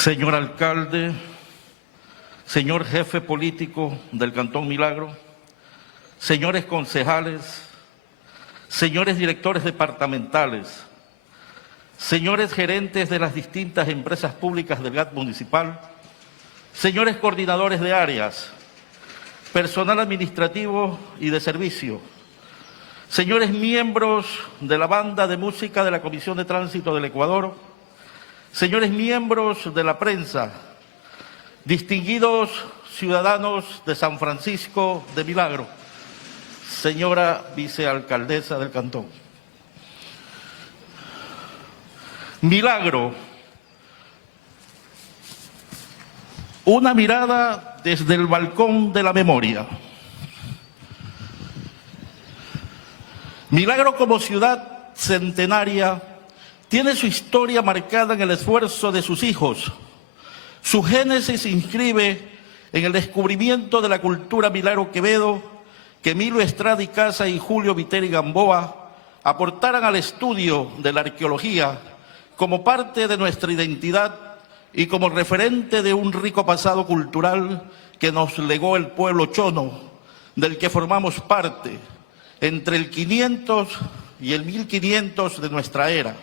Señor alcalde, señor jefe político del Cantón Milagro, señores concejales, señores directores departamentales, señores gerentes de las distintas empresas públicas del GAT municipal, señores coordinadores de áreas, personal administrativo y de servicio, señores miembros de la banda de música de la Comisión de Tránsito del Ecuador, señores miembros de la prensa, distinguidos ciudadanos de San Francisco de Milagro, señora vicealcaldesa del Cantón. Milagro, una mirada desde el balcón de la memoria. Milagro como ciudad centenaria tiene su historia marcada en el esfuerzo de sus hijos. Su génesis se inscribe en el descubrimiento de la cultura Milagro Quevedo, que Emilio Estrada y Casa y Julio Viteri Gamboa aportaran al estudio de la arqueología como parte de nuestra identidad y como referente de un rico pasado cultural que nos legó el pueblo chono, del que formamos parte entre el 500 y el 1500 de nuestra era,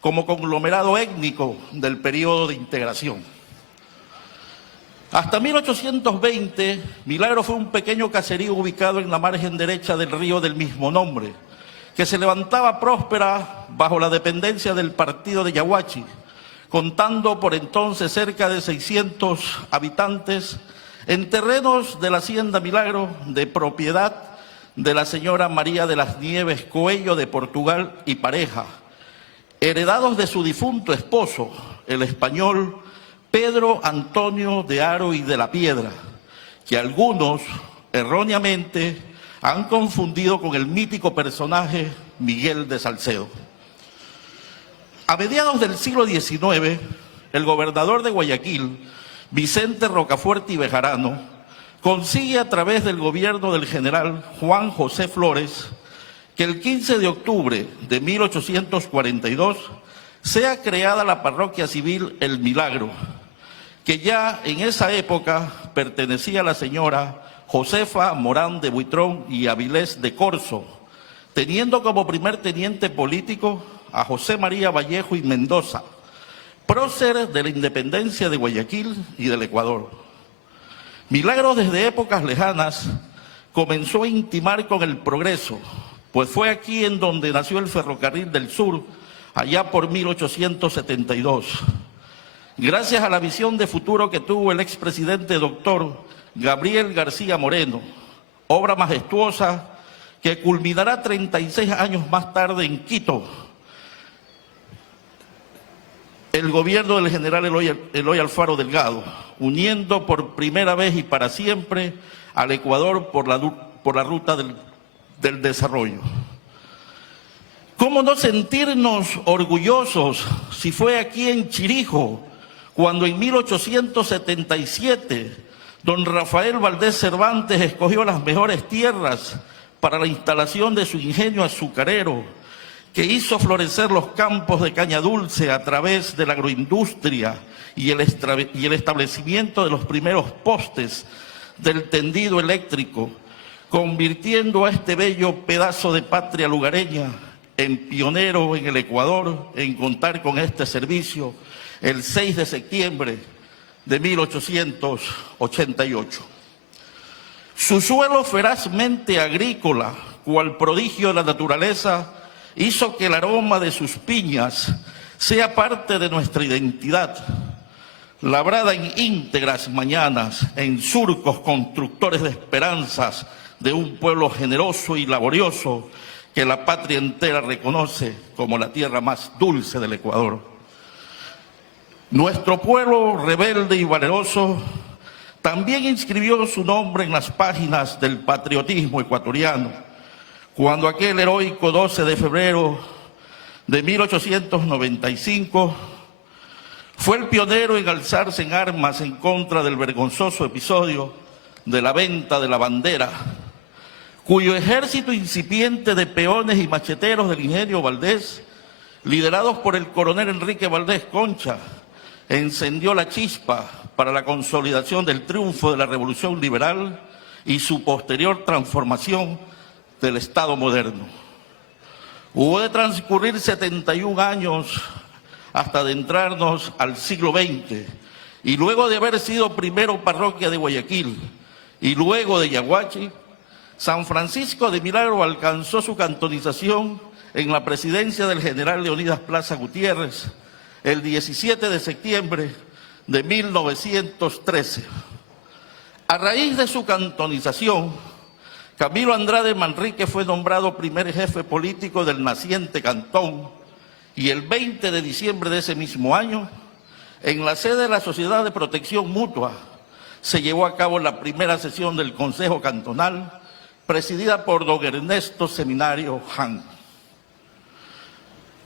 como conglomerado étnico del periodo de integración. Hasta 1820, Milagro fue un pequeño caserío ubicado en la margen derecha del río del mismo nombre, que se levantaba próspera bajo la dependencia del partido de Yaguachi, contando por entonces cerca de 600 habitantes en terrenos de la Hacienda Milagro, de propiedad de la señora María de las Nieves Coello de Portugal y pareja, heredados de su difunto esposo, el español Pedro Antonio de Haro y de la Piedra, que algunos erróneamente han confundido con el mítico personaje Miguel de Salcedo. A mediados del siglo XIX, el gobernador de Guayaquil, Vicente Rocafuerte y Bejarano, consigue a través del gobierno del general Juan José Flores que el 15 de octubre de 1842 sea creada la parroquia civil El Milagro, que ya en esa época pertenecía a la señora Josefa Morán de Buitrón y Avilés de Corzo, teniendo como primer teniente político a José María Vallejo y Mendoza, prócer de la independencia de Guayaquil y del Ecuador. Milagro desde épocas lejanas comenzó a intimar con el progreso, pues fue aquí en donde nació el Ferrocarril del Sur, allá por 1872. Gracias a la visión de futuro que tuvo el expresidente doctor Gabriel García Moreno, obra majestuosa que culminará 36 años más tarde en Quito, el gobierno del general Eloy Alfaro Delgado, uniendo por primera vez y para siempre al Ecuador por la ruta del desarrollo. ¿Cómo no sentirnos orgullosos si fue aquí en Chirijo, cuando en 1877 don Rafael Valdés Cervantes escogió las mejores tierras para la instalación de su ingenio azucarero, que hizo florecer los campos de caña dulce a través de la agroindustria y el establecimiento de los primeros postes del tendido eléctrico, convirtiendo a este bello pedazo de patria lugareña en pionero en el Ecuador en contar con este servicio el 6 de septiembre de 1888. Su suelo ferazmente agrícola, cual prodigio de la naturaleza, hizo que el aroma de sus piñas sea parte de nuestra identidad, labrada en íntegras mañanas, en surcos constructores de esperanzas de un pueblo generoso y laborioso que la patria entera reconoce como la tierra más dulce del Ecuador. Nuestro pueblo rebelde y valeroso también inscribió su nombre en las páginas del patriotismo ecuatoriano, cuando aquel heroico 12 de febrero de 1895 fue el pionero en alzarse en armas en contra del vergonzoso episodio de la venta de la bandera, cuyo ejército incipiente de peones y macheteros del ingenio Valdés, liderados por el coronel Enrique Valdés Concha, encendió la chispa para la consolidación del triunfo de la Revolución Liberal y su posterior transformación del Estado moderno. Hubo de transcurrir 71 años hasta adentrarnos al siglo XX, y luego de haber sido primero parroquia de Guayaquil y luego de Yaguachi, San Francisco de Milagro alcanzó su cantonización en la presidencia del general Leonidas Plaza Gutiérrez el 17 de septiembre de 1913. A raíz de su cantonización, Camilo Andrade Manrique fue nombrado primer jefe político del naciente cantón, y el 20 de diciembre de ese mismo año, en la sede de la Sociedad de Protección Mutua, se llevó a cabo la primera sesión del Consejo Cantonal, presidida por don Ernesto Seminario Han.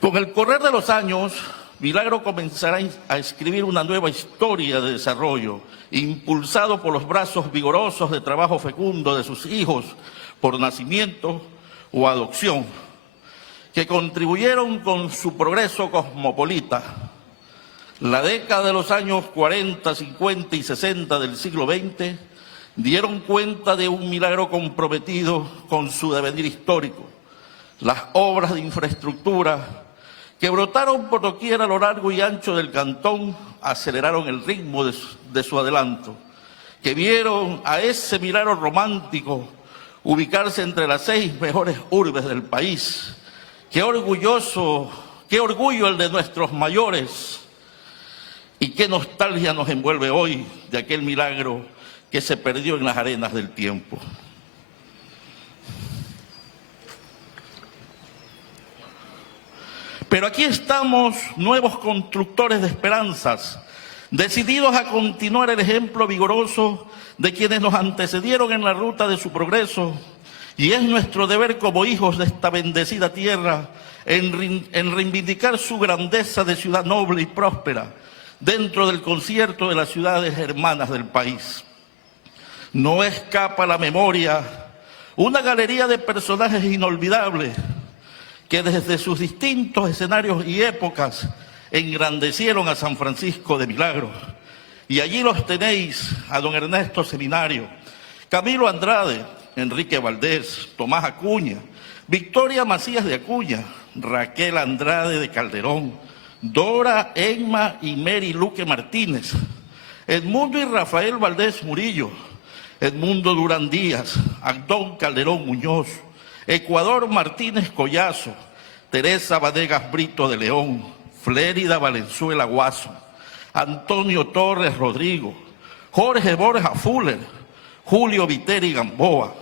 Con el correr de los años, Milagro comenzará a escribir una nueva historia de desarrollo, impulsado por los brazos vigorosos de trabajo fecundo de sus hijos por nacimiento o adopción, que contribuyeron con su progreso cosmopolita. La década de los años 40, 50 y 60 del siglo XX dieron cuenta de un Milagro comprometido con su devenir histórico. Las obras de infraestructura que brotaron por doquier a lo largo y ancho del cantón aceleraron el ritmo de su adelanto, que vieron a ese Milagro romántico ubicarse entre las 6 mejores urbes del país. Qué orgullo el de nuestros mayores, y qué nostalgia nos envuelve hoy de aquel Milagro que se perdió en las arenas del tiempo. Pero aquí estamos, nuevos constructores de esperanzas, decididos a continuar el ejemplo vigoroso de quienes nos antecedieron en la ruta de su progreso, y es nuestro deber como hijos de esta bendecida tierra en reivindicar su grandeza de ciudad noble y próspera dentro del concierto de las ciudades hermanas del país. No escapa a la memoria una galería de personajes inolvidables que desde sus distintos escenarios y épocas engrandecieron a San Francisco de Milagro. Y allí los tenéis, a don Ernesto Seminario, Camilo Andrade, Enrique Valdés, Tomás Acuña, Victoria Macías de Acuña, Raquel Andrade de Calderón, Dora, Emma y Mary Luque Martínez, Edmundo y Rafael Valdés Murillo, Edmundo Durán Díaz, Agdón Calderón Muñoz, Ecuador Martínez Collazo, Teresa Vanegas Brito de León, Flérida Valenzuela Guaso, Antonio Torres Rodrigo, Jorge Borja Fuller, Julio Viteri Gamboa,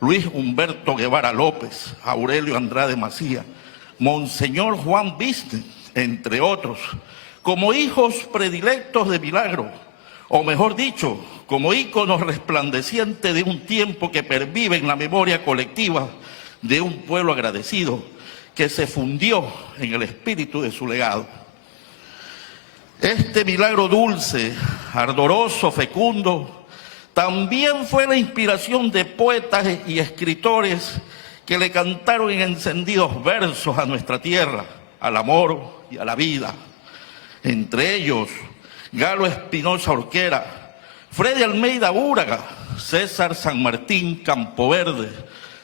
Luis Humberto Guevara López, Aurelio Andrade Macía, Monseñor Juan Viste, entre otros, como hijos predilectos de Milagro, o mejor dicho, como íconos resplandecientes de un tiempo que pervive en la memoria colectiva de un pueblo agradecido que se fundió en el espíritu de su legado. Este Milagro dulce, ardoroso, fecundo, también fue la inspiración de poetas y escritores que le cantaron en encendidos versos a nuestra tierra, al amor y a la vida. Entre ellos, Galo Espinosa Orquera, Freddy Almeida Úraga, César San Martín Campoverde,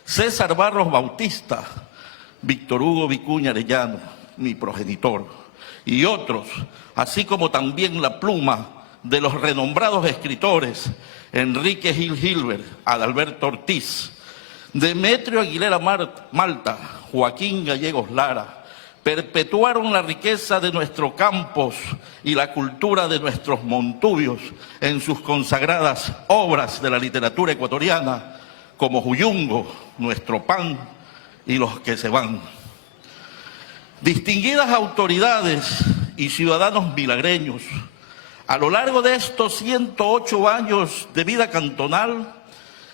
César Barros Bautista, Víctor Hugo Vicuña Arellano, mi progenitor, y otros, así como también la pluma de los renombrados escritores Enrique Gil Gilbert, Adalberto Ortiz, Demetrio Aguilera Malta, Joaquín Gallegos Lara, perpetuaron la riqueza de nuestros campos y la cultura de nuestros montubios en sus consagradas obras de la literatura ecuatoriana, como Juyungo, Nuestro Pan y Los que se van. Distinguidas autoridades y ciudadanos milagreños, a lo largo de estos 108 años de vida cantonal,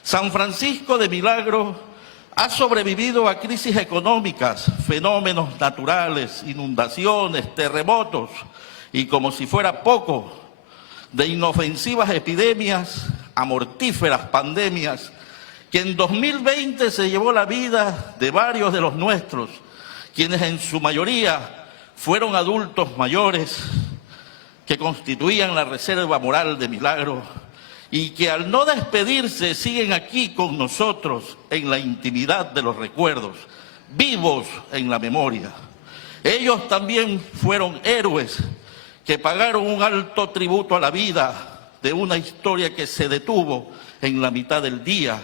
San Francisco de Milagro ha sobrevivido a crisis económicas, fenómenos naturales, inundaciones, terremotos y, como si fuera poco, de inofensivas epidemias a mortíferas pandemias que en 2020 se llevó la vida de varios de los nuestros, quienes en su mayoría fueron adultos mayores que constituían la reserva moral de Milagro y que al no despedirse siguen aquí con nosotros en la intimidad de los recuerdos, vivos en la memoria. Ellos también fueron héroes que pagaron un alto tributo a la vida de una historia que se detuvo en la mitad del día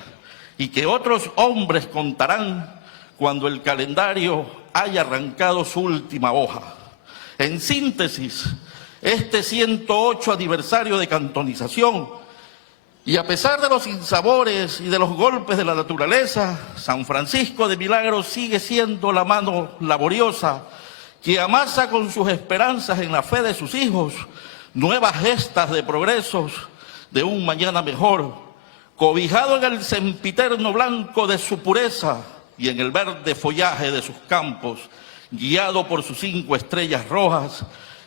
y que otros hombres contarán cuando el calendario haya arrancado su última hoja. En síntesis, este 108 aniversario de cantonización, y a pesar de los sinsabores y de los golpes de la naturaleza, San Francisco de Milagro sigue siendo la mano laboriosa que amasa con sus esperanzas en la fe de sus hijos nuevas gestas de progresos de un mañana mejor, cobijado en el sempiterno blanco de su pureza y en el verde follaje de sus campos, guiado por sus 5 estrellas rojas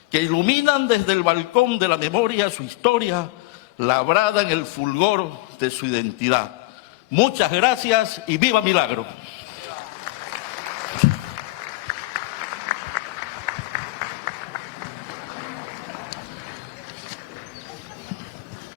que iluminan desde el balcón de la memoria su historia, labrada en el fulgor de su identidad. Muchas gracias y ¡viva Milagro!